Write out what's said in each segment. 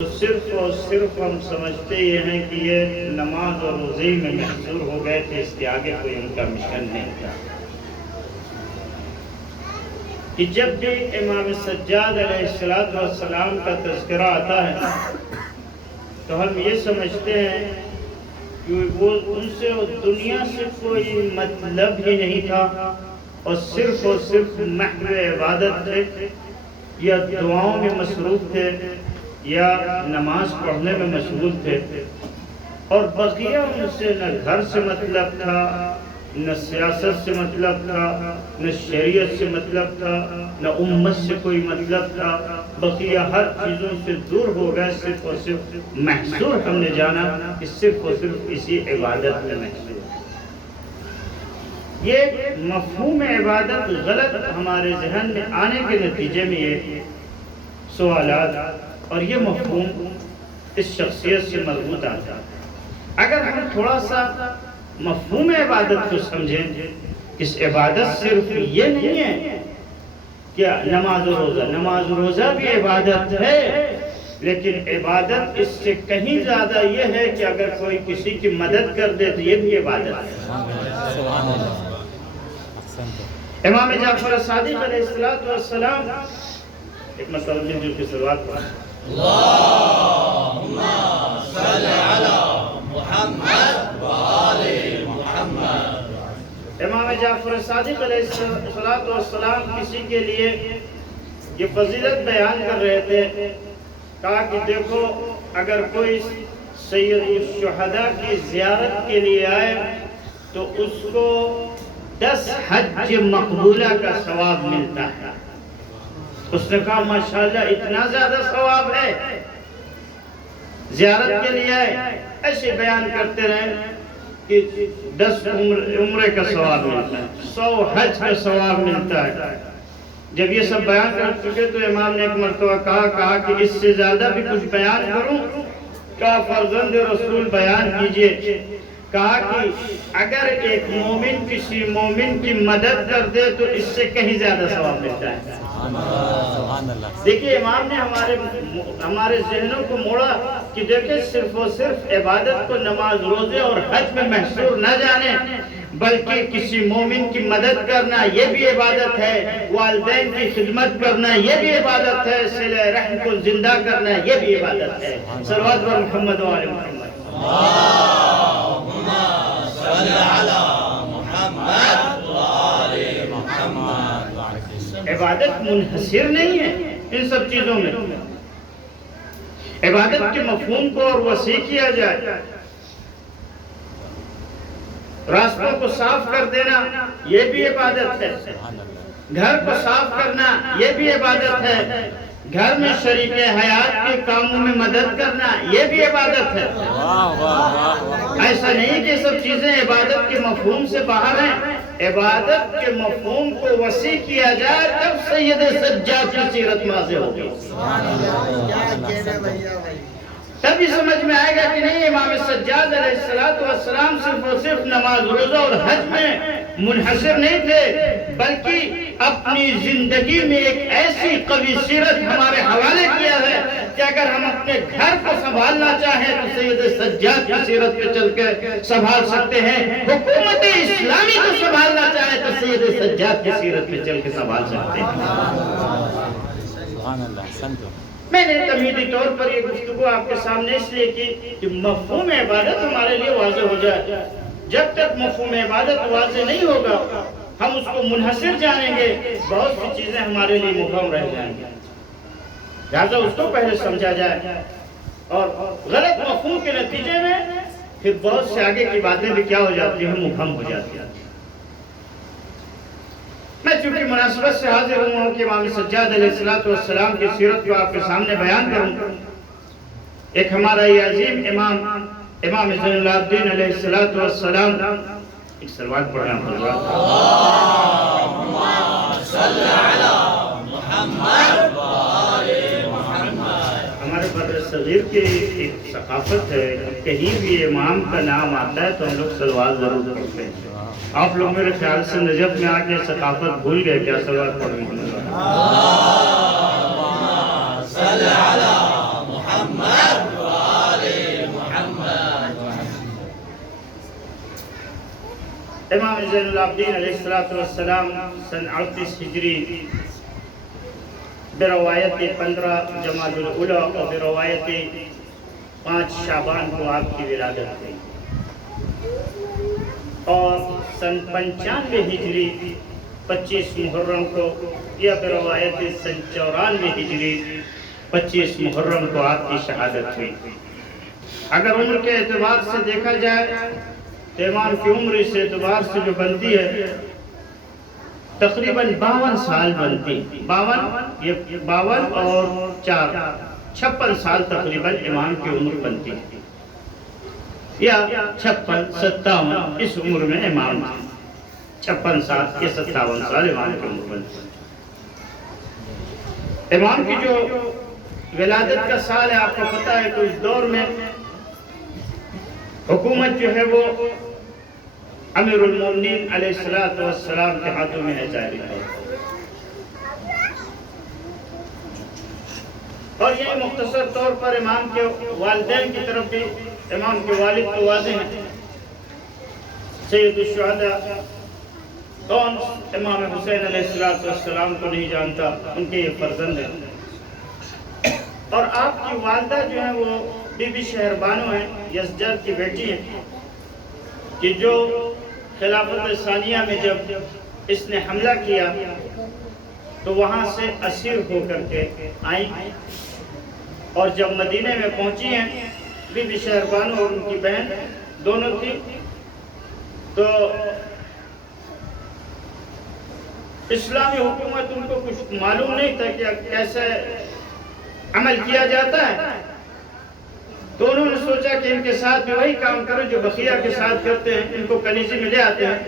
صرف اور صرف ہم سمجھتے یہ ہیں کہ یہ نماز اور روزے میں محصور ہو گئے تھے، اس کے آگے کوئی ان کا مشن نہیں تھا۔ کہ جب بھی امام سجاد علیہ السلام کا تذکرہ آتا ہے تو ہم یہ سمجھتے ہیں کہ وہ ان سے دنیا سے کوئی مطلب ہی نہیں تھا اور صرف محض عبادت تھے، یا دعاؤں میں مصروف تھے، یا نماز پڑھنے میں مشغول تھے، اور بقیہ ان سے نہ گھر سے مطلب تھا، نہ سیاست سے مطلب تھا، نہ شریعت سے مطلب تھا، نہ امت سے کوئی مطلب تھا۔ بقیہ ہر چیزوں سے دور ہو گئے، صرف اور صرف محصور ہم نے جانا کہ صرف اور صرف اسی عبادت میں محصور۔ یہ مفہوم عبادت غلط ہمارے ذہن میں آنے کے نتیجے میں یہ سوالات اور یہ مفہوم اس شخصیت سے مربوط آتا ہے۔ اگر ہم تھوڑا سا مفہوم عبادت کو سمجھیں، اس عبادت صرف یہ نہیں ہے کہ نماز و روزہ بھی عبادت ہے، لیکن عبادت اس سے کہیں زیادہ یہ ہے کہ اگر کوئی کسی کی مدد کر دے تو یہ بھی عبادت ہے۔ امام جعفر صادق علیہ السلام ایک مسئلہ جو کی شروعات پر اللہم صل علی محمد و آل محمد۔ امام جعفر صادق علیہ السلام کسی کے لیے یہ فضیلت بیان کر رہے تھے، کہا کہ دیکھو اگر کوئی سید الشہداء کی زیارت کے لیے آئے تو اس کو 10 حج مقبولہ کا ثواب ملتا ہے۔ اس نے کہا ماشاءاللہ اتنا زیادہ ثواب ہے، زیارت کے لیے آئے ایسے بیان کرتے رہے کہ 10 عمرے کا ثواب ملتا ہے، 100 حج کا ثواب ملتا ہے۔ جب یہ سب بیان کر چکے تو امام نے ایک مرتبہ کہا کہ اس سے زیادہ بھی کچھ بیان کروں؟ کہا فرزند رسول بیان کیجئے۔ کہا کہ اگر ایک مومن کسی مومن کی مدد کر دے تو اس سے کہیں زیادہ ثواب ملتا ہے۔ دیکھیں امام نے ہمارے ذہنوں کو موڑا کہ دیکھیں صرف اور صرف عبادت کو نماز روزے اور حج میں محصور نہ جانے، بلکہ کسی مومن کی مدد کرنا یہ بھی عبادت ہے، والدین کی خدمت کرنا یہ بھی عبادت ہے، صلہ رحم کو زندہ کرنا یہ بھی عبادت ہے۔ صلوات بر محمد و آل محمد۔ اللہم صل علی محمد و آل محمد۔ عبادت منحصر نہیں ہے ان سب چیزوں میں، عبادت کے مفہوم کو اور وسیع کیا جائے۔ راستوں کو صاف کر دینا یہ بھی عبادت ہے، گھر کو صاف کرنا یہ بھی عبادت ہے، گھر میں شریک حیات کے کاموں میں مدد کرنا یہ بھی عبادت ہے۔ ایسا نہیں کہ سب چیزیں عبادت کے مفہوم سے باہر ہیں، عبادت کے مفہوم کو وسیع کیا جائے تب سید سجاد کی سیرت واضح ہوگی، تبھی سمجھ میں آئے گا کہ نہیں امام سجاد علیہ السلام صرف اور صرف نماز روزہ اور حج میں منحصر نہیں تھے، بلکہ اپنی زندگی میں ایک ایسی قوی سیرت ہمارے حوالے کیا ہے کہ اگر ہم اپنے گھر کو سنبھالنا چاہیں تو سید سجاد کی سیرت پہ چل کے سنبھال سکتے ہیں، حکومت اسلامی کو سنبھالنا چاہیں تو سید سجاد کی سیرت پہ چل کے سنبھال سکتے ہیں۔ سبحان اللہ۔ میں نے تمہیدی طور پر یہ گفتگو آپ کے سامنے اس لیے کی کہ مفہوم عبادت ہمارے لیے واضح ہو جائے۔ جب تک مفہوم عبادت واضح نہیں ہوگا ہم اس کو منحصر جانیں گے، بہت سی چیزیں ہمارے لیے مبہم رہ جائیں گی، لہٰذا اس کو پہلے سمجھا جائے، اور غلط مفہوم کے نتیجے میں پھر بہت سے آگے کی باتیں بھی کیا ہو جاتی ہیں، مبہم ہو جاتی ہیں۔ میں چونکہ مناسبت سے حاضر ہوا ہوں کہ امام سجاد علیہ السلام کی سیرت کو آپ کے سامنے بیان کروں، ایک ہمارا یہ عظیم امام زین العابدین علیہ السلام ایک صلوات پڑھنا ہوگا۔ اللہم صل علی محمد و آل محمد۔ ہمارے بر صغیر کی ایک ثقافت ہے کہ کہیں بھی امام کا نام آتا ہے تو ہم لوگ صلوات ضرور پڑھتے ہیں۔ آپ لوگ میرے خیال سے نجف میں آ کے ثقافت بھول گئے، کیا صلوات پڑھیں گے؟ اللہم صل علی محمد امام زین العابدین علیہ السلام سن 38 ہجری بروایت 15 جمادی الاولیٰ اور بروایت 5 شعبان کو آپ کی ولادت ہوئی، اور سن 95 ہجری 25 محرم کو یا بروایت سن 94 ہجری 25 محرم کو آپ کی شہادت ہوئی۔ اگر عمر کے اعتبار سے دیکھا جائے تو امام کی عمر اس اعتبار سے جو بنتی ہے تقریباً 52 سال بنتی، 52 اور 4 56 سال تقریباً امام کی عمر بنتی ہے، یا 56 57 اس عمر میں امام 56 سال یا 57 سال امام کی عمر بنتی ہے۔ امام کی جو ولادت کا سال ہے آپ کو پتہ ہے کہ اس دور میں حکومت جو ہے وہ امیر المومنین علیہ السلام کے ہاتھوں میں ہے جاری ہے، اور یہ مختصر طور پر امام کے والدین کی طرف بھی، امام کے والد تو واضح ہیں، سید الشہداء کون امام حسین علیہ السلام کو نہیں جانتا، ان کے یہ فرزند ہیں، اور آپ کی والدہ جو ہیں وہ بی بی شہر بانو ہیں، یزجر کی بیٹی ہیں، کہ جو خلافت ثانیہ میں جب اس نے حملہ کیا تو وہاں سے اسیر ہو کر کے آئیں، اور جب مدینے میں پہنچی ہیں بی بی شہر بانو اور ان کی بہن دونوں تھی، تو اسلامی حکومت ان کو کچھ معلوم نہیں تھا کہ کیسے عمل کیا جاتا ہے، تو انہوں نے سوچا کہ ان کے ساتھ بھی وہی کام کرو جو بقیہ کے ساتھ کرتے ہیں، ان کو کنیزی میں لے آتے ہیں۔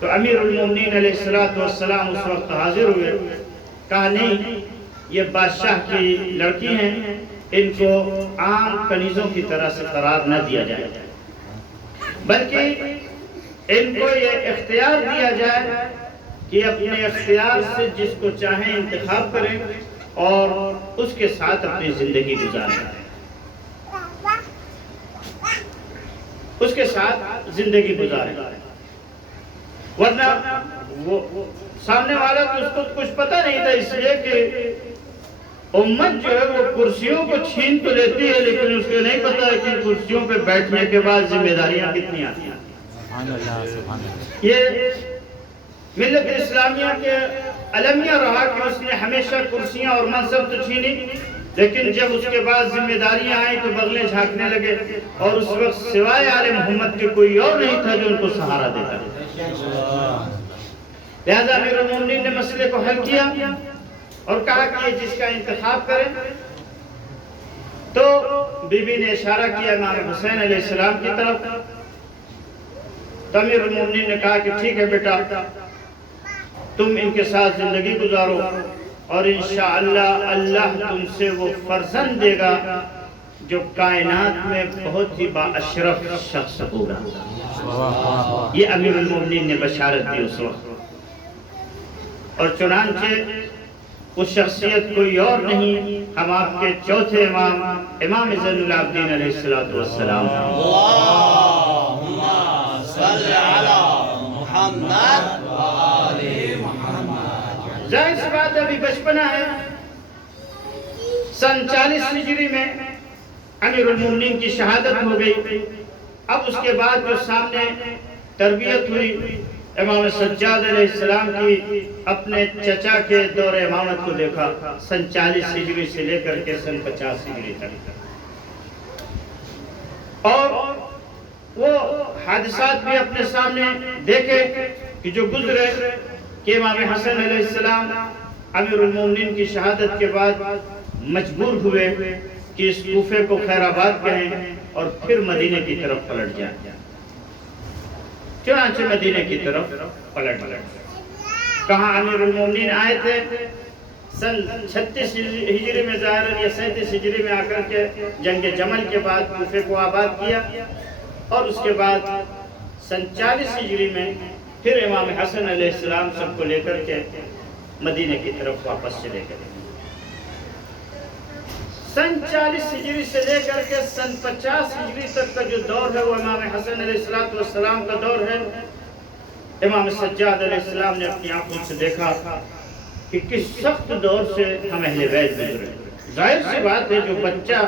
تو امیر المومنین علیہ السلام اس وقت حاضر ہوئے، کہا نہیں یہ بادشاہ کی لڑکی ہیں، ان کو عام کنیزوں کی طرح سے قرار نہ دیا جائے، بلکہ ان کو یہ اختیار دیا جائے کہ اپنے اختیار سے جس کو چاہیں انتخاب کریں اور اس کے ساتھ اپنی زندگی گزاریں، اس کے ساتھ زندگی گزاریں، ورنہ وہ سامنے والا تو اس کو کچھ پتہ نہیں تھا، اس لیے کہ امت جو ہے وہ کرسیوں کو چھین تو لیتی ہے لیکن اس کو نہیں پتہ ہے کہ کرسیوں پہ بیٹھنے کے بعد ذمہ داریاں کتنی آتی ہیں۔ یہ ملت اسلامیہ کے المیہ رہا کہ اس نے ہمیشہ کرسیاں اور منصب تو چھینی، لیکن جب اس کے بعد ذمہ داریاں آئیں تو بغلیں جھانکنے لگے، اور اس وقت سوائے آل محمد کے کوئی اور نہیں تھا جو ان کو سہارا دیتا۔ لہذا امیر المومنین نے مسئلے کو حل کیا اور کہا کہ یہ جس کا انتخاب کریں، تو بی بی نے اشارہ کیا امام حسین علیہ السلام کی طرف، تو امیر المومنین نے کہا کہ ٹھیک ہے بیٹا، تم ان کے ساتھ زندگی گزارو اور انشاءاللہ اللہ تم سے وہ فرزند دے گا جو کائنات میں بہت ہی بااشرف شخص ہوگا۔ یہ امیر المومنین نے بشارت دی اس وقت، اور چنانچہ وہ شخصیت کوئی اور نہیں، ہم آپ کے چوتھے امام امام زین العابدین علیہ السلام۔ اللہم صلی علی محمد ظاہر سی بات ابھی بچپنا ہے، سن 40 ہجری میں امیر المومنین کی شہادت ہو گئی، اب اس کے بعد جو سامنے تربیت ہوئی امام سجاد علیہ السلام کی، اپنے چچا کے دور امامت کو دیکھا سن 40 ہجری سے لے کر کے سن 50 ہجری تک، اور وہ حادثات بھی اپنے سامنے دیکھے کہ جو گزرے کہ امام حسن علیہ السلام امیر المومنین کی شہادت کے بعد مجبور ہوئے کہ اس کوفے کو خیر آباد کہیں اور پھر مدینے کی طرف پلٹ جائیں، چنانچہ مدینے کی طرف پلٹ گئے۔ کہاں امیر المومنین آئے تھے سن 36 ہجری میں ظاہر یا 37 ہجری میں آ کر کے جنگ جمل کے بعد کوفے کو آباد کیا، اور اس کے بعد سن 40 ہجری میں پھر امام حسن علیہ السلام سب کو لے کر کے مدینے کی طرف واپس چلے گئے۔ سن 40 ہجری سے لے کر کے سن 50 ہجری تک کا جو دور ہے وہ امام حسن علیہ السلام کا دور ہے۔ امام سجاد علیہ السلام نے اپنی آنکھوں سے دیکھا کہ کس سخت دور سے ہم اہل بیت گزرے۔ ظاہر سی بات ہے جو بچہ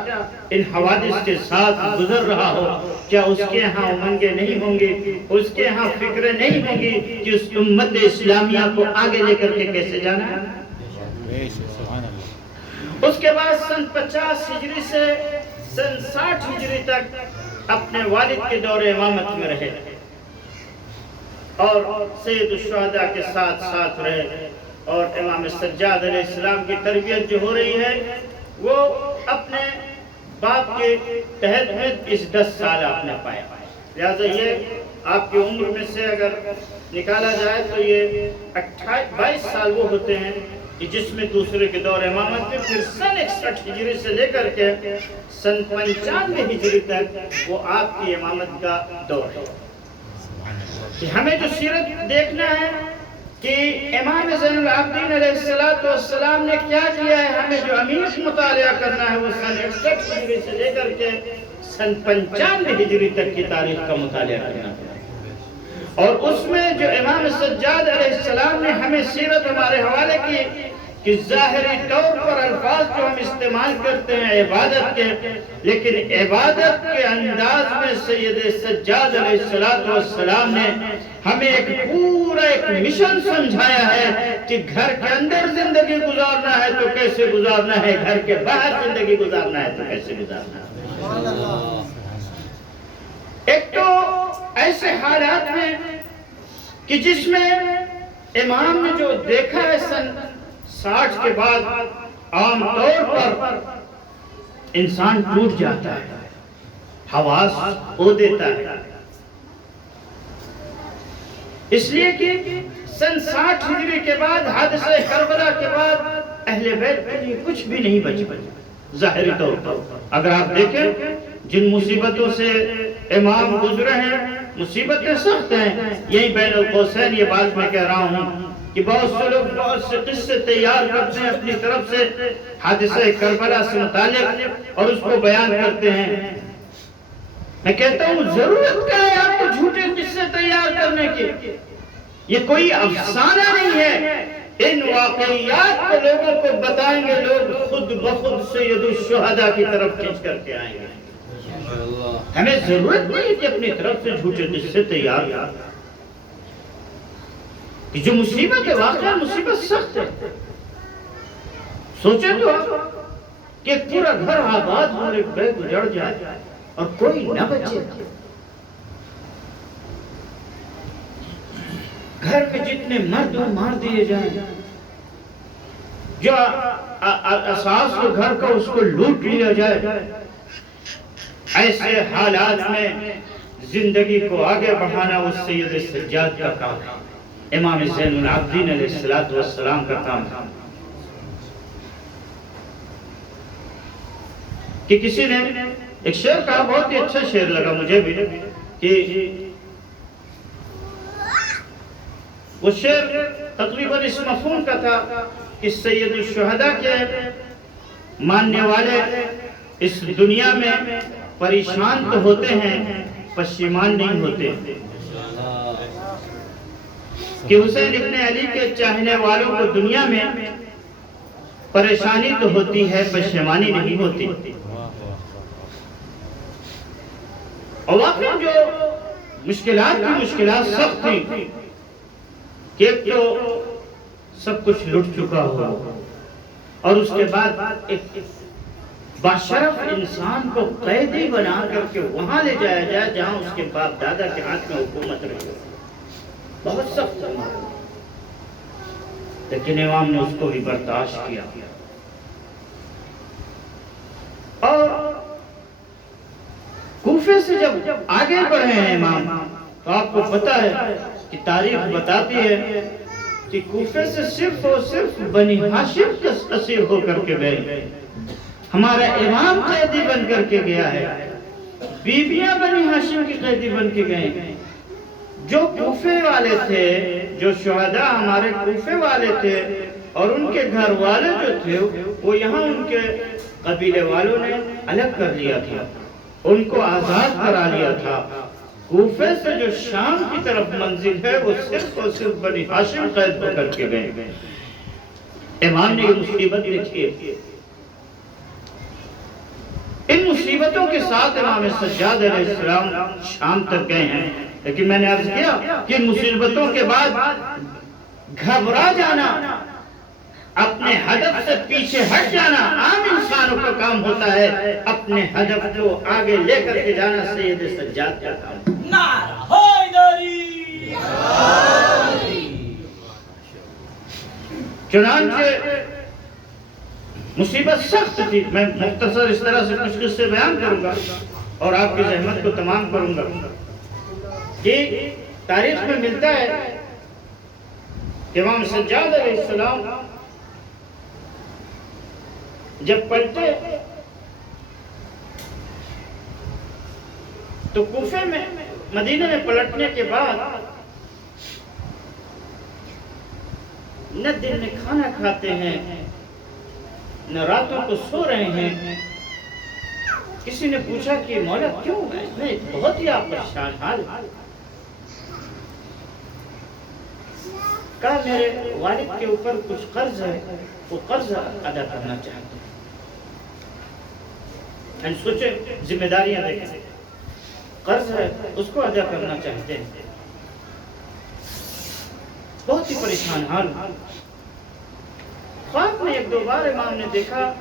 ان حوادث کے ساتھ گزر رہا ہو، کیا اس کے ہاں امنگیں نہیں ہوں گی، اس کے ہاں فکریں نہیں ہوں گی کہ اس امت اسلامیہ کو آگے لے کر کے کیسے جانا ہے۔ اس کے بعد سن 50 ہجری سے سن 60 ہجری تک اپنے والد کے دور امامت میں رہے اور سید الشہداء کے ساتھ ساتھ رہے، اور امام سجاد علیہ السلام کی تربیت جو ہو رہی ہے وہ اپنے باپ کے تحت میں اس 10 سال آپ نے پایا۔ لہذا یہ آپ کی عمر میں سے اگر نکالا جائے تو یہ 22 سال وہ ہوتے ہیں کہ جس میں دوسرے کے دور امامت میں پھر سن 61 ہجری سے لے کر کے سن 95 ہجری تک وہ آپ کی امامت کا دور ہے۔ کہ ہمیں جو سیرت دیکھنا ہے کہ امام زین العابدین علیہ السلام نے کیا کیا ہے، ہمیں جو امیر مطالعہ کرنا ہے وہ سن 61 ہجری سے لے کر کے سن 95 ہجری تک کی تاریخ کا مطالعہ کرنا ہے، اور اس میں جو امام سجاد علیہ السلام نے ہمیں سیرت ہمارے حوالے کی کہ ظاہری طور پر الفاظ جو ہم استعمال کرتے ہیں عبادت کے، لیکن عبادت کے انداز میں سید سجاد علیہ السلام نے ہمیں ایک پورا ایک مشن سمجھایا ہے کہ گھر کے اندر زندگی گزارنا ہے تو کیسے گزارنا ہے، گھر کے باہر زندگی گزارنا ہے تو کیسے گزارنا ہے۔ ایک تو ایسے حالات میں کہ جس میں امام نے جو دیکھا ہے سن 60 کے بعد عام طور پر انسان ٹوٹ جاتا ہے، حواس کھو دیتا ہے، اس لیے کہ سن 60 ہجری کے بعد حادثہ کربلا کے بعد اہل بیت کے لیے کچھ بھی نہیں بچا ظاہری طور پر۔ اگر آپ دیکھیں جن مصیبتوں سے امام گزرے ہیں، مصیبتیں سخت ہیں، یہی بین القوسین یہ بات میں کہہ رہا ہوں کہ بہت سے لوگ بہت سے قصے تیار کرتے ہیں اپنی طرف سے حادثہ کربلا سے متعلق اور اس کو بیان کرتے ہیں۔ میں کہتا ہوں ضرورت کیا ہے آپ کو جھوٹے قصے تیار کرنے کی؟ یہ کوئی افسانہ نہیں ہے، ان واقعیات کو لوگوں کو بتائیں گے، لوگ خود بخود سید الشہداء کی طرف کھینچ کر کے آئیں گے۔ ہمیں ضرورت نہیں کہ اپنی طرف سے جھوٹے قصے تیار کریں۔ کہ جو مصیبت ہے واقعہ مصیبت سخت ہے۔ سوچیں تو آپ کہ پورا گھر آباد اور ایک بیت اجڑ جائے اور کوئی نہ بچے، گھر میں جتنے مرد مار دیے جائیں، جو اساس کو گھر کا اس کو لوٹ لیا جائے، ایسے حالات میں زندگی کو آگے بڑھانا وہ سید سجاد کا کام ہے، امام زین العابدین علیہ السلام کا کام تھا۔ کہ کسی نے ایک شعر کہا، بہت ہی اچھا شعر لگا مجھے بھی، کہ وہ شعر تقریباً اس مفہوم کا تھا کہ سید الشہداء کے ماننے والے اس دنیا میں پریشان تو ہوتے ہیں، پشیمان نہیں ہوتے، کہ حسین ابن علی کے چاہنے والوں کو دنیا میں پریشانی تو ہوتی ہے، پشیمانی نہیں ہوتی۔ اور واقعی جو مشکلات کی مشکلات سخت تھی کہ ایک تو سب کچھ لٹ چکا ہوا اور اس کے بعد ایک باشرف انسان کو قیدی بنا کر کے وہاں لے جایا جائے جہاں اس کے باپ دادا کے ہاتھ میں حکومت رہی، بہت سخت تھا، لیکن امام نے اس کو بھی برداشت کیا۔ اور کوفے سے جب آگے بڑھے ہیں امام تو آپ کو پتا ہے کہ تاریخ بتاتی ہے کہ کوفے سے صرف اور صرف بنی ہاشم کے اسیر ہو کر کے گئے، ہمارا امام قیدی بن کر کے گیا ہے، بیویاں بنی ہاشم کی قیدی بن کے گئے۔ جو کوفے والے تھے، جو شہداء ہمارے کوفے والے تھے اور ان کے گھر والے جو تھے وہ یہاں ان کے قبیلے والوں نے الگ کر لیا تھا، ان کو آزاد کرا لیا تھا۔ کوفے سے جو شام کی طرف منزل ہے وہ صرف اور صرف بنی ہاشم قید پکڑ کے گئے۔ امام نے یہ مصیبت دیکھی ہے۔ ان مصیبتوں کے ساتھ امام سجاد علیہ السلام شام تک گئے ہیں، لیکن میں نے عرض کیا کہ ان مصیبتوں کے بعد گھبرا جانا، اپنے ہدف سے پیچھے ہٹ جانا عام انسانوں کا کام ہوتا ہے، اپنے ہدف کو آگے لے کر کے جانا سید سجاد کا کام۔ نعرہ حیدری! چنانچہ مصیبت سخت تھی۔ میں مختصر اس طرح سے کچھ قصے بیان کروں گا اور آپ کی زحمت کو تمام کروں گا کہ تاریخ میں ملتا ہے کہ امام سجاد علیہ السلام جب پلٹے تو کوفے میں مدینہ میں پلٹنے کے بعد نہ دن میں کھانا کھاتے ہیں نہ راتوں کو سو رہے ہیں۔ کسی نے پوچھا کہ مولا کیوں ہے؟ نہیں، بہت ہی آپ پریشان حال۔ کہا میرے والد کے اوپر کچھ قرض ہے، وہ قرض ادا کرنا چاہتے ہیں۔ یعنی سوچے ذمہ داریاں دیکھیں، قرض ہے اس کو ادا کرنا چاہتے ہیں۔ بہت ہی پریشان حال۔ خواب میں ایک دو بار امام نے دیکھا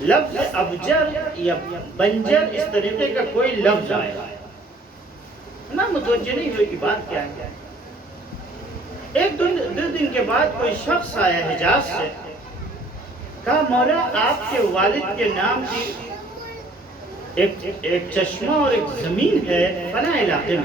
لفظ ابجر یا بنجر اس طریقے کا کوئی لفظ آیا۔ امام متوجہ نہیں ہوئے کہ بات کیا ہے۔ ایک دو دن کے بعد کوئی شخص آیا حجاز سے، کہا مولا آپ کے والد کے نام کی ایک چشمہ اور ایک زمین ہے فلاں علاقے میں۔